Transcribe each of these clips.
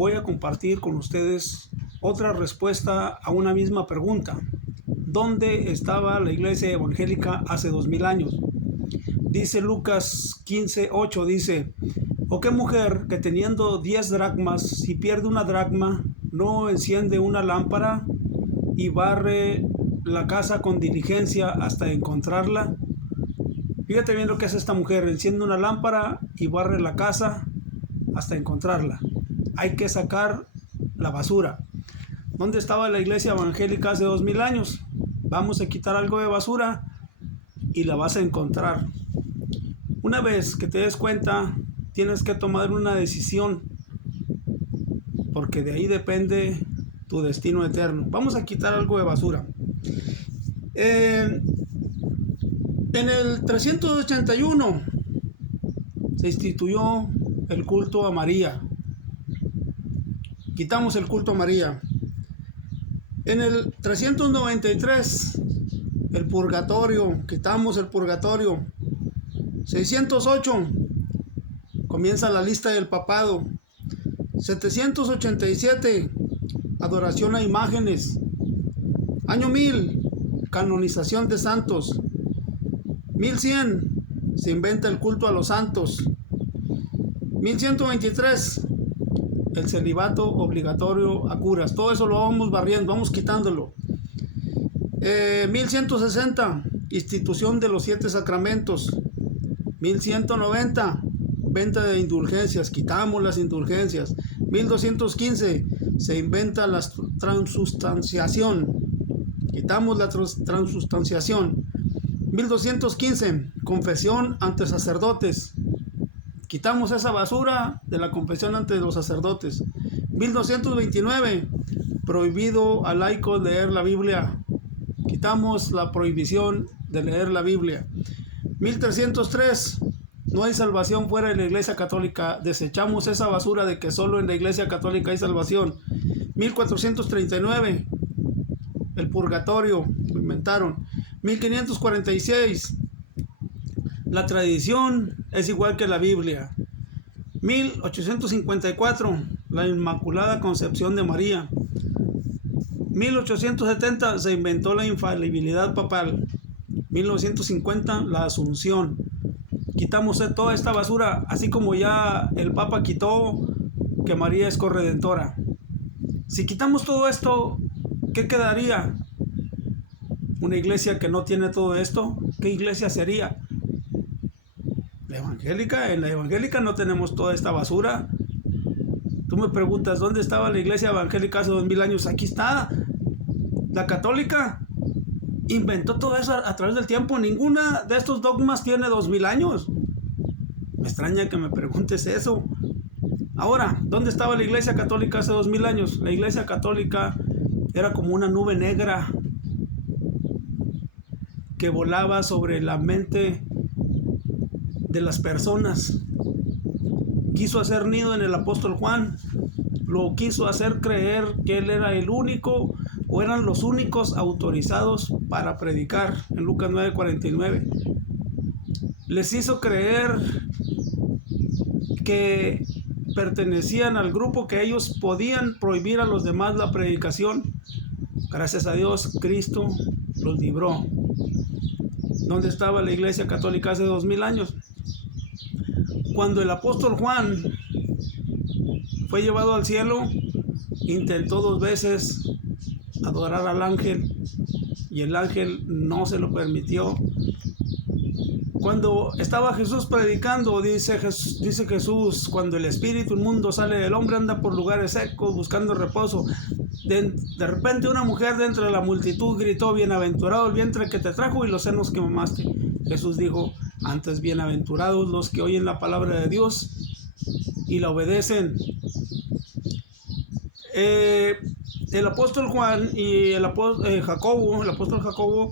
voy a compartir con ustedes otra respuesta a una misma pregunta. ¿Dónde estaba la iglesia evangélica hace 2000 años? Dice Lucas 15:8, dice: ¿O qué mujer que teniendo 10 dracmas, si pierde una dracma, no enciende una lámpara y barre la casa con diligencia hasta encontrarla? Fíjate bien lo que hace esta mujer: enciende una lámpara y barre la casa hasta encontrarla. Hay que sacar la basura. ¿Dónde estaba la iglesia evangélica hace 2000 años? Vamos a quitar algo de basura y la vas a encontrar. Una vez que te des cuenta, tienes que tomar una decisión, porque de ahí depende tu destino eterno. Vamos a quitar algo de basura. En el 381 se instituyó el culto a María. Quitamos el culto a María. En el 393 el purgatorio, quitamos el purgatorio. 608 comienza la lista del papado. 787 adoración a imágenes. Año 1000 canonización de santos. 1100 se inventa el culto a los santos. 1123 el celibato obligatorio a curas. Todo eso lo vamos barriendo, vamos quitándolo. 1160 institución de los 7 sacramentos. 1190 venta de indulgencias, quitamos las indulgencias. 1215 se inventa la transustanciación, quitamos la transustanciación. 1215 confesión ante sacerdotes, quitamos esa basura de la confesión ante los sacerdotes. 1229 prohibido a laicos leer la Biblia, quitamos la prohibición de leer la Biblia. 1303 no hay salvación fuera de la iglesia católica, desechamos esa basura de que solo en la iglesia católica hay salvación. 1439 el purgatorio lo inventaron. 1546 la tradición es igual que la Biblia. 1854 la Inmaculada Concepción de María. 1870 se inventó la infalibilidad papal. 1950 la Asunción. Quitamos toda esta basura, así como ya el Papa quitó que María es corredentora. Si quitamos todo esto, ¿qué quedaría? Una iglesia que no tiene todo esto. ¿Qué iglesia sería? La evangélica. En la evangélica no tenemos toda esta basura. Tú me preguntas, ¿dónde estaba la iglesia evangélica hace 2000 años? Aquí está. La católica inventó todo eso a través del tiempo. Ninguna de estos dogmas tiene 2000 años. Me extraña que me preguntes eso. Ahora, ¿dónde estaba la iglesia católica hace 2000 años? La iglesia católica era como una nube negra que volaba sobre la mente de las personas. Quiso hacer nido en el apóstol Juan. Lo quiso hacer creer que él era el único, o eran los únicos autorizados para predicar, en Lucas 9:49. Les hizo creer que pertenecían al grupo, que ellos podían prohibir a los demás la predicación. Gracias a Dios, Cristo los libró. ¿Dónde estaba la iglesia católica hace 2000 años? Cuando el apóstol Juan fue llevado al cielo, intentó 2 veces adorar al ángel y el ángel no se lo permitió. Cuando estaba Jesús predicando, dice Jesús, cuando el espíritu inmundo sale del hombre, anda por lugares secos buscando reposo. De repente una mujer de entre la multitud gritó: bienaventurado el vientre que te trajo y los senos que mamaste. Jesús dijo: antes bienaventurados los que oyen la palabra de Dios y la obedecen. El apóstol Juan y el apóstol Jacobo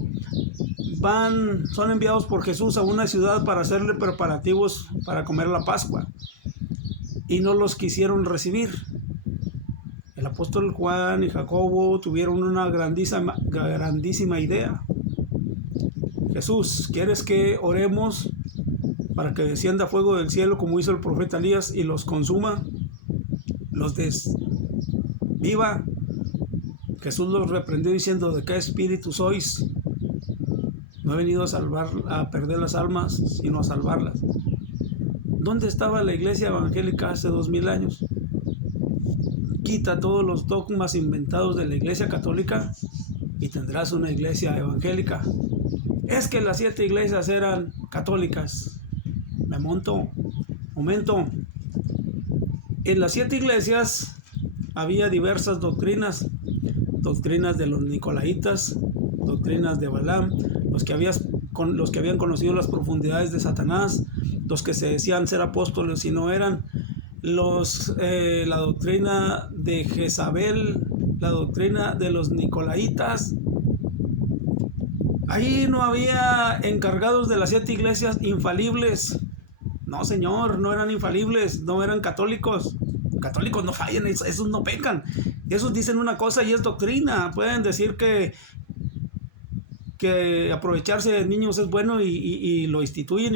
son enviados por Jesús a una ciudad para hacerle preparativos para comer la Pascua, y no los quisieron recibir. El apóstol Juan y Jacobo tuvieron una grandísima idea. Jesús, ¿quieres que oremos para que descienda fuego del cielo como hizo el profeta Elías y los consuma? los desviva. Jesús los reprendió diciendo: ¿de qué espíritu sois? No he venido a perder las almas, sino a salvarlas. ¿Dónde estaba la iglesia evangélica hace 2000 años? Quita todos los dogmas inventados de la iglesia católica y tendrás una iglesia evangélica. Es que las 7 iglesias eran católicas. Momento. En las 7 iglesias había diversas doctrinas de los nicolaitas, doctrinas de Balaam, los que habían conocido las profundidades de Satanás, los que se decían ser apóstoles y no eran, la doctrina de Jezabel, la doctrina de los nicolaitas. Ahí no había encargados de las 7 iglesias infalibles. No, señor, no eran infalibles, no eran católicos. Católicos no fallan, esos no pecan. Esos dicen una cosa y es doctrina. Pueden decir que aprovecharse de niños es bueno y lo instituyen.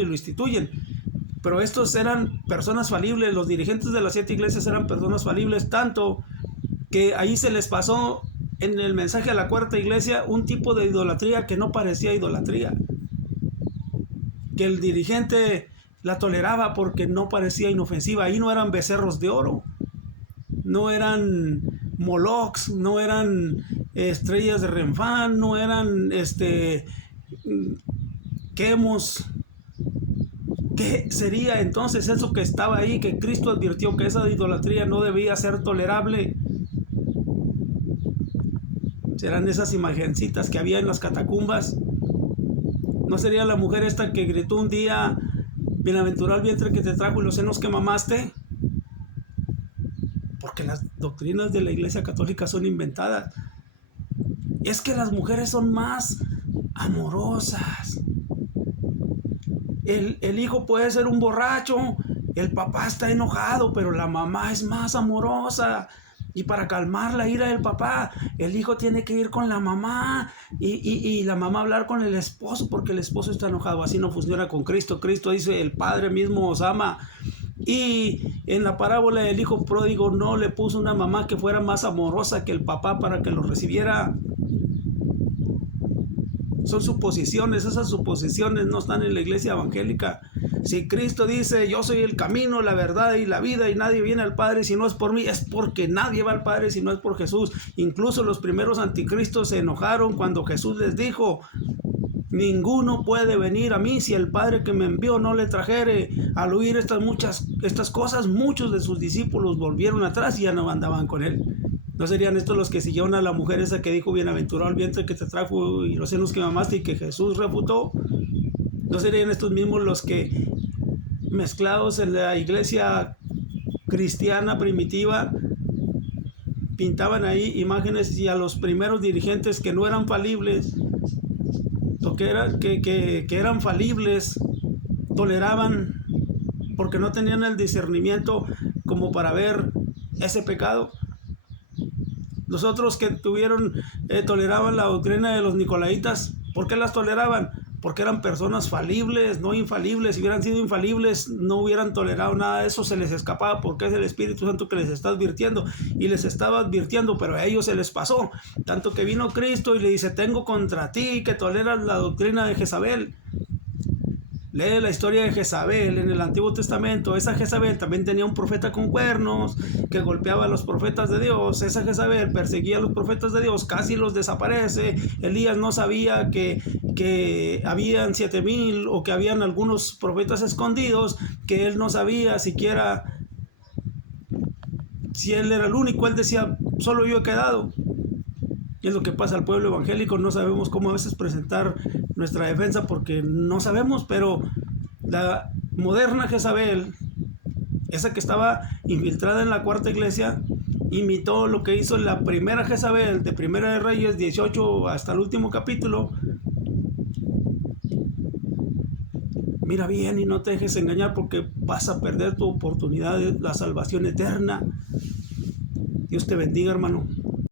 Pero estos eran personas falibles. Los dirigentes de las 7 iglesias eran personas falibles, tanto que ahí se les pasó en el mensaje a la 4ª iglesia un tipo de idolatría que no parecía idolatría, que el dirigente la toleraba porque no parecía inofensiva. Ahí no eran becerros de oro, no eran molochs, no eran estrellas de Renfán, no eran quemos. ¿Qué sería entonces eso que estaba ahí, que Cristo advirtió que esa idolatría no debía ser tolerable? ¿Serán esas imagencitas que había en las catacumbas? ¿No sería la mujer esta que gritó un día: bienaventurado el vientre que te trajo y los senos que mamaste? Porque las doctrinas de la Iglesia Católica son inventadas. Es que las mujeres son más amorosas. El hijo puede ser un borracho, el papá está enojado, pero la mamá es más amorosa. Y para calmar la ira del papá, el hijo tiene que ir con la mamá y la mamá hablar con el esposo porque el esposo está enojado. Así no funciona con Cristo. Cristo dice: el Padre mismo os ama. Y en la parábola del hijo pródigo no le puso una mamá que fuera más amorosa que el papá para que lo recibiera. Son suposiciones, esas suposiciones no están en la iglesia evangélica. Si Cristo dice: yo soy el camino, la verdad y la vida, y nadie viene al Padre si no es por mí, es porque nadie va al Padre si no es por Jesús. Incluso los primeros anticristos se enojaron cuando Jesús les dijo: ninguno puede venir a mí si el Padre que me envió no le trajere. Al oír estas cosas, muchos de sus discípulos volvieron atrás y ya no andaban con él. ¿No serían estos los que siguieron a la mujer esa que dijo: bienaventurado el vientre que te trajo y los senos que mamaste, y que Jesús refutó? ¿No serían estos mismos los que, mezclados en la iglesia cristiana primitiva, pintaban ahí imágenes y a los primeros dirigentes que no eran falibles, o que eran falibles, toleraban porque no tenían el discernimiento como para ver ese pecado? Los otros que toleraban la doctrina de los nicolaitas, ¿por qué las toleraban? Porque eran personas falibles, no infalibles. Si hubieran sido infalibles, no hubieran tolerado nada de eso, se les escapaba, porque es el Espíritu Santo que les está advirtiendo, y les estaba advirtiendo, pero a ellos se les pasó. Tanto que vino Cristo y le dice: tengo contra ti que toleras la doctrina de Jezabel. Lee la historia de Jezabel en el Antiguo Testamento. Esa Jezabel también tenía un profeta con cuernos que golpeaba a los profetas de Dios. Esa Jezabel perseguía a los profetas de Dios, casi los desaparece. Elías no sabía que habían 7,000 o que habían algunos profetas escondidos, que él no sabía siquiera si él era el único. Él decía: solo yo he quedado. Y es lo que pasa al pueblo evangélico. No sabemos cómo a veces presentar nuestra defensa porque no sabemos, pero la moderna Jezabel, esa que estaba infiltrada en la 4ª iglesia, imitó lo que hizo la primera Jezabel de Primera de Reyes 18 hasta el último capítulo. Mira bien y no te dejes engañar, porque vas a perder tu oportunidad de la salvación eterna. Dios te bendiga, hermano.